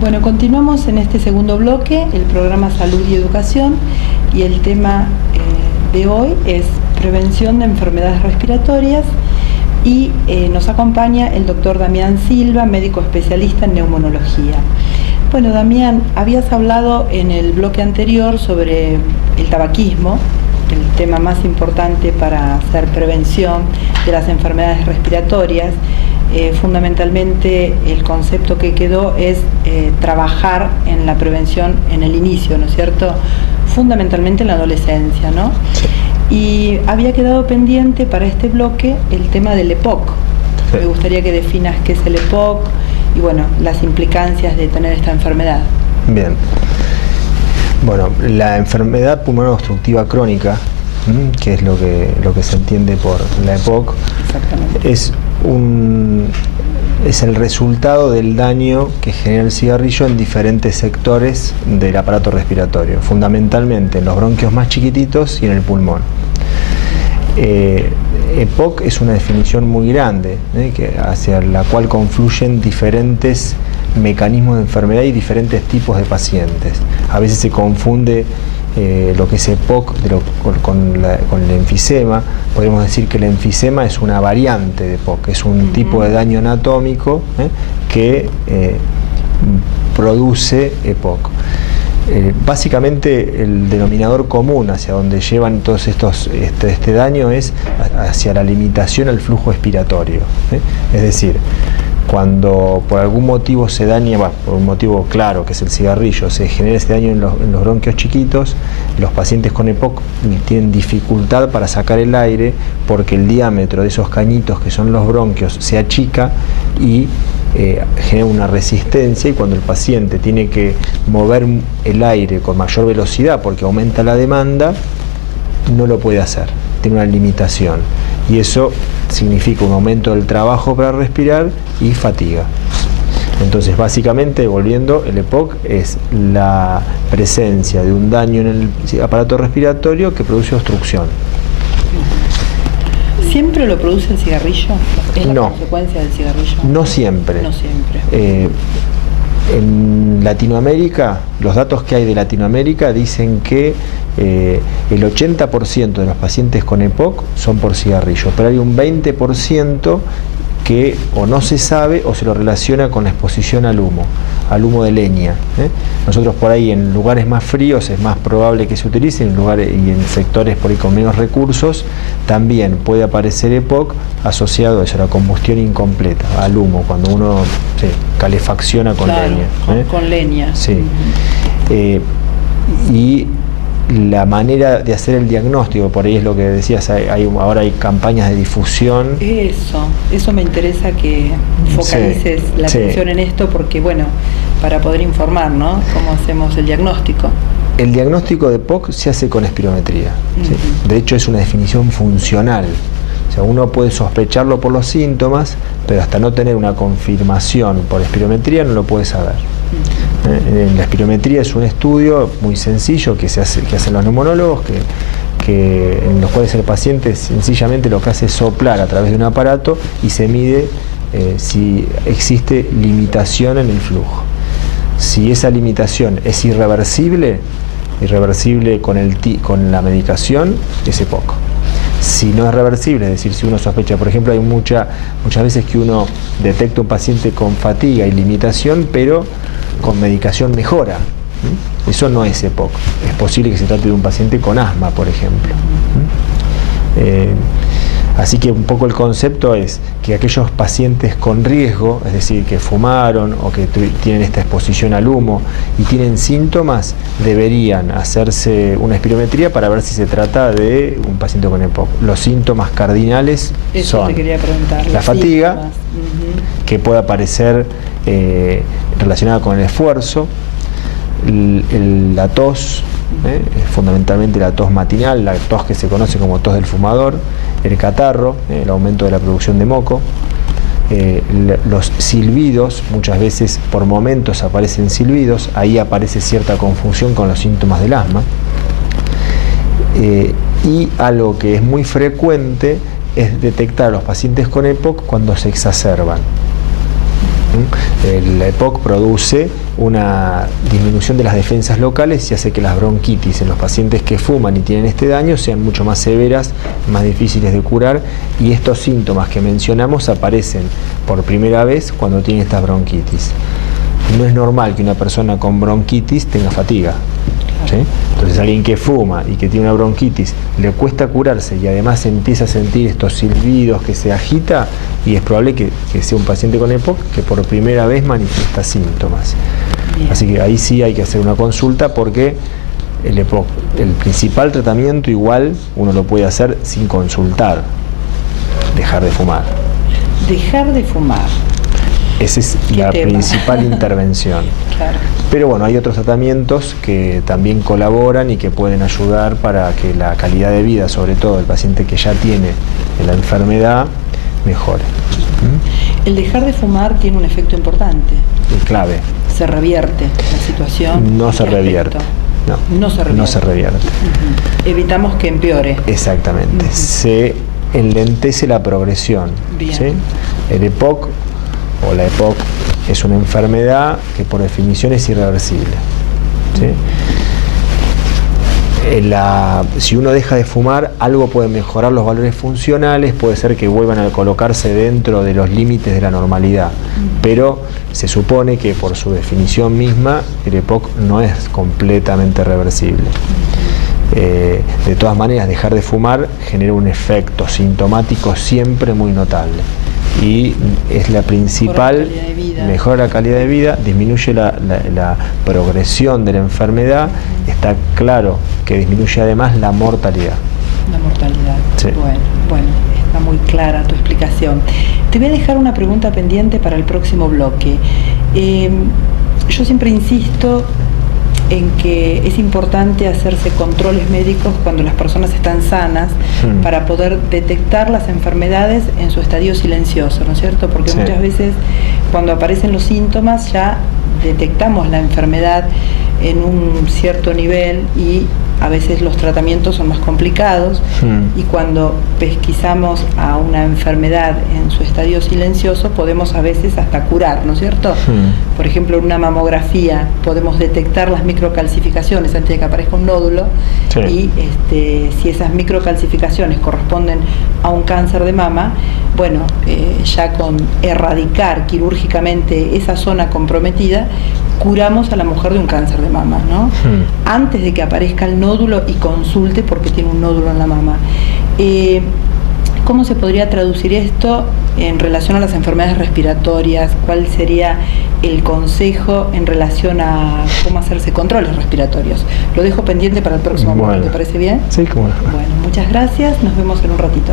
Bueno, continuamos en este segundo bloque, el programa Salud y Educación, y el tema de hoy es prevención de enfermedades respiratorias, y nos acompaña el doctor Damián Silva, médico especialista en neumonología. Bueno, Damián, habías hablado en el bloque anterior sobre el tabaquismo, el tema más importante para hacer prevención de las enfermedades respiratorias. Fundamentalmente el concepto que quedó es trabajar en la prevención en el inicio, ¿no es cierto? Fundamentalmente en la adolescencia, ¿no? Sí. Y había quedado pendiente para este bloque el tema del EPOC. Sí. Me gustaría que definas qué es el EPOC y, bueno, las implicancias de tener esta enfermedad. Bien. Bueno, la enfermedad pulmonar obstructiva crónica, que es lo que se entiende por la EPOC, exactamente, es el resultado del daño que genera el cigarrillo en diferentes sectores del aparato respiratorio, fundamentalmente en los bronquios más chiquititos y en el pulmón. EPOC es una definición muy grande, hacia la cual confluyen diferentes mecanismos de enfermedad y diferentes tipos de pacientes. A veces se confunde lo que es EPOC con el enfisema. Podemos decir que el enfisema es una variante de EPOC, es un tipo de daño anatómico que produce EPOC. Básicamente el denominador común hacia donde llevan todos este daño es hacia la limitación al flujo expiratorio. Es decir, cuando por algún motivo se daña, por un motivo claro que es el cigarrillo, se genera ese daño en los bronquios chiquitos, los pacientes con EPOC tienen dificultad para sacar el aire porque el diámetro de esos cañitos que son los bronquios se achica y genera una resistencia, y cuando el paciente tiene que mover el aire con mayor velocidad porque aumenta la demanda, no lo puede hacer, tiene una limitación, y eso significa un aumento del trabajo para respirar y fatiga. Entonces, básicamente, volviendo, el EPOC es la presencia de un daño en el aparato respiratorio que produce obstrucción. ¿Siempre lo produce el cigarrillo? ¿Es la No. consecuencia del cigarrillo? No siempre. No siempre. En Latinoamérica, los datos que hay de Latinoamérica dicen que el 80% de los pacientes con EPOC son por cigarrillo, pero hay un 20% que o no se sabe o se lo relaciona con la exposición al humo de leña. Nosotros por ahí en lugares más fríos es más probable que se utilice, en lugares y en sectores por ahí con menos recursos también puede aparecer EPOC asociado a eso, a la combustión incompleta, al humo, cuando uno se calefacciona con leña. Con leña. Sí. Y la manera de hacer el diagnóstico, por ahí es lo que decías, ahora hay campañas de difusión. Eso me interesa que focalices la atención en esto, porque bueno, para poder informar, ¿no? ¿Cómo hacemos el diagnóstico? El diagnóstico de EPOC se hace con espirometría. ¿Sí? De hecho, es una definición funcional. O sea, uno puede sospecharlo por los síntomas, pero hasta no tener una confirmación por espirometría no lo puede saber. La espirometría es un estudio muy sencillo que hacen los neumonólogos, en los cuales el paciente sencillamente lo que hace es soplar a través de un aparato y se mide si existe limitación en el flujo. Si esa limitación es irreversible con la medicación, es EPOC. Si no es reversible, es decir, si uno sospecha, por ejemplo, hay muchas veces que uno detecta un paciente con fatiga y limitación, pero con medicación mejora. Eso no es EPOC. Es posible que se trate de un paciente con asma, por ejemplo. Así que un poco el concepto es que aquellos pacientes con riesgo, es decir, que fumaron o que tienen esta exposición al humo y tienen síntomas, deberían hacerse una espirometría para ver si se trata de un paciente con EPOC. Los síntomas cardinales son la fatiga, que puede aparecer relacionada con el esfuerzo, la tos, fundamentalmente la tos matinal, la tos que se conoce como tos del fumador, el catarro, el aumento de la producción de moco, los silbidos, muchas veces por momentos aparecen silbidos, ahí aparece cierta confusión con los síntomas del asma, y algo que es muy frecuente es detectar a los pacientes con EPOC cuando se exacerban. La EPOC produce una disminución de las defensas locales y hace que las bronquitis en los pacientes que fuman y tienen este daño sean mucho más severas, más difíciles de curar, y estos síntomas que mencionamos aparecen por primera vez cuando tiene estas bronquitis. No es normal que una persona con bronquitis tenga fatiga, ¿sí? Entonces alguien que fuma y que tiene una bronquitis le cuesta curarse y además empieza a sentir estos silbidos, que se agita, y es probable que sea un paciente con EPOC que por primera vez manifiesta síntomas. Bien. Así que ahí sí hay que hacer una consulta, porque el EPOC, el principal tratamiento, igual uno lo puede hacer sin consultar: dejar de fumar. Dejar de fumar. Esa es la principal intervención. Claro. Pero bueno, hay otros tratamientos que también colaboran y que pueden ayudar para que la calidad de vida, sobre todo el paciente que ya tiene la enfermedad, mejore. El dejar de fumar tiene un efecto importante. Y clave. ¿Se revierte la situación? No se revierte. No se revierte. No se revierte. Evitamos que empeore. Exactamente. Se enlentece la progresión. Bien. ¿Sí? El EPOC o la EPOC es una enfermedad que por definición es irreversible, ¿sí? Si uno deja de fumar, algo puede mejorar los valores funcionales, puede ser que vuelvan a colocarse dentro de los límites de la normalidad, pero se supone que por su definición misma el EPOC no es completamente reversible. De todas maneras, dejar de fumar genera un efecto sintomático siempre muy notable, y es la principal, mejora la calidad de vida, disminuye la progresión de la enfermedad, está claro que disminuye además la mortalidad. La mortalidad, sí. Bueno, está muy clara tu explicación. Te voy a dejar una pregunta pendiente para el próximo bloque. Yo siempre insisto en que es importante hacerse controles médicos cuando las personas están sanas, para poder detectar las enfermedades en su estadio silencioso, ¿no es cierto? Porque muchas veces cuando aparecen los síntomas ya detectamos la enfermedad en un cierto nivel y a veces los tratamientos son más complicados, y cuando pesquisamos a una enfermedad en su estadio silencioso podemos a veces hasta curar, ¿no es cierto? Por ejemplo, en una mamografía podemos detectar las microcalcificaciones antes de que aparezca un nódulo, y si esas microcalcificaciones corresponden a un cáncer de mama, bueno, ya con erradicar quirúrgicamente esa zona comprometida, curamos a la mujer de un cáncer de mama, ¿no? Antes de que aparezca el nódulo y consulte porque tiene un nódulo en la mama. ¿Cómo se podría traducir esto en relación a las enfermedades respiratorias? ¿Cuál sería el consejo en relación a cómo hacerse controles respiratorios? Lo dejo pendiente para el próximo bloque, ¿te parece bien? Sí, cómo no. Bueno, muchas gracias, nos vemos en un ratito.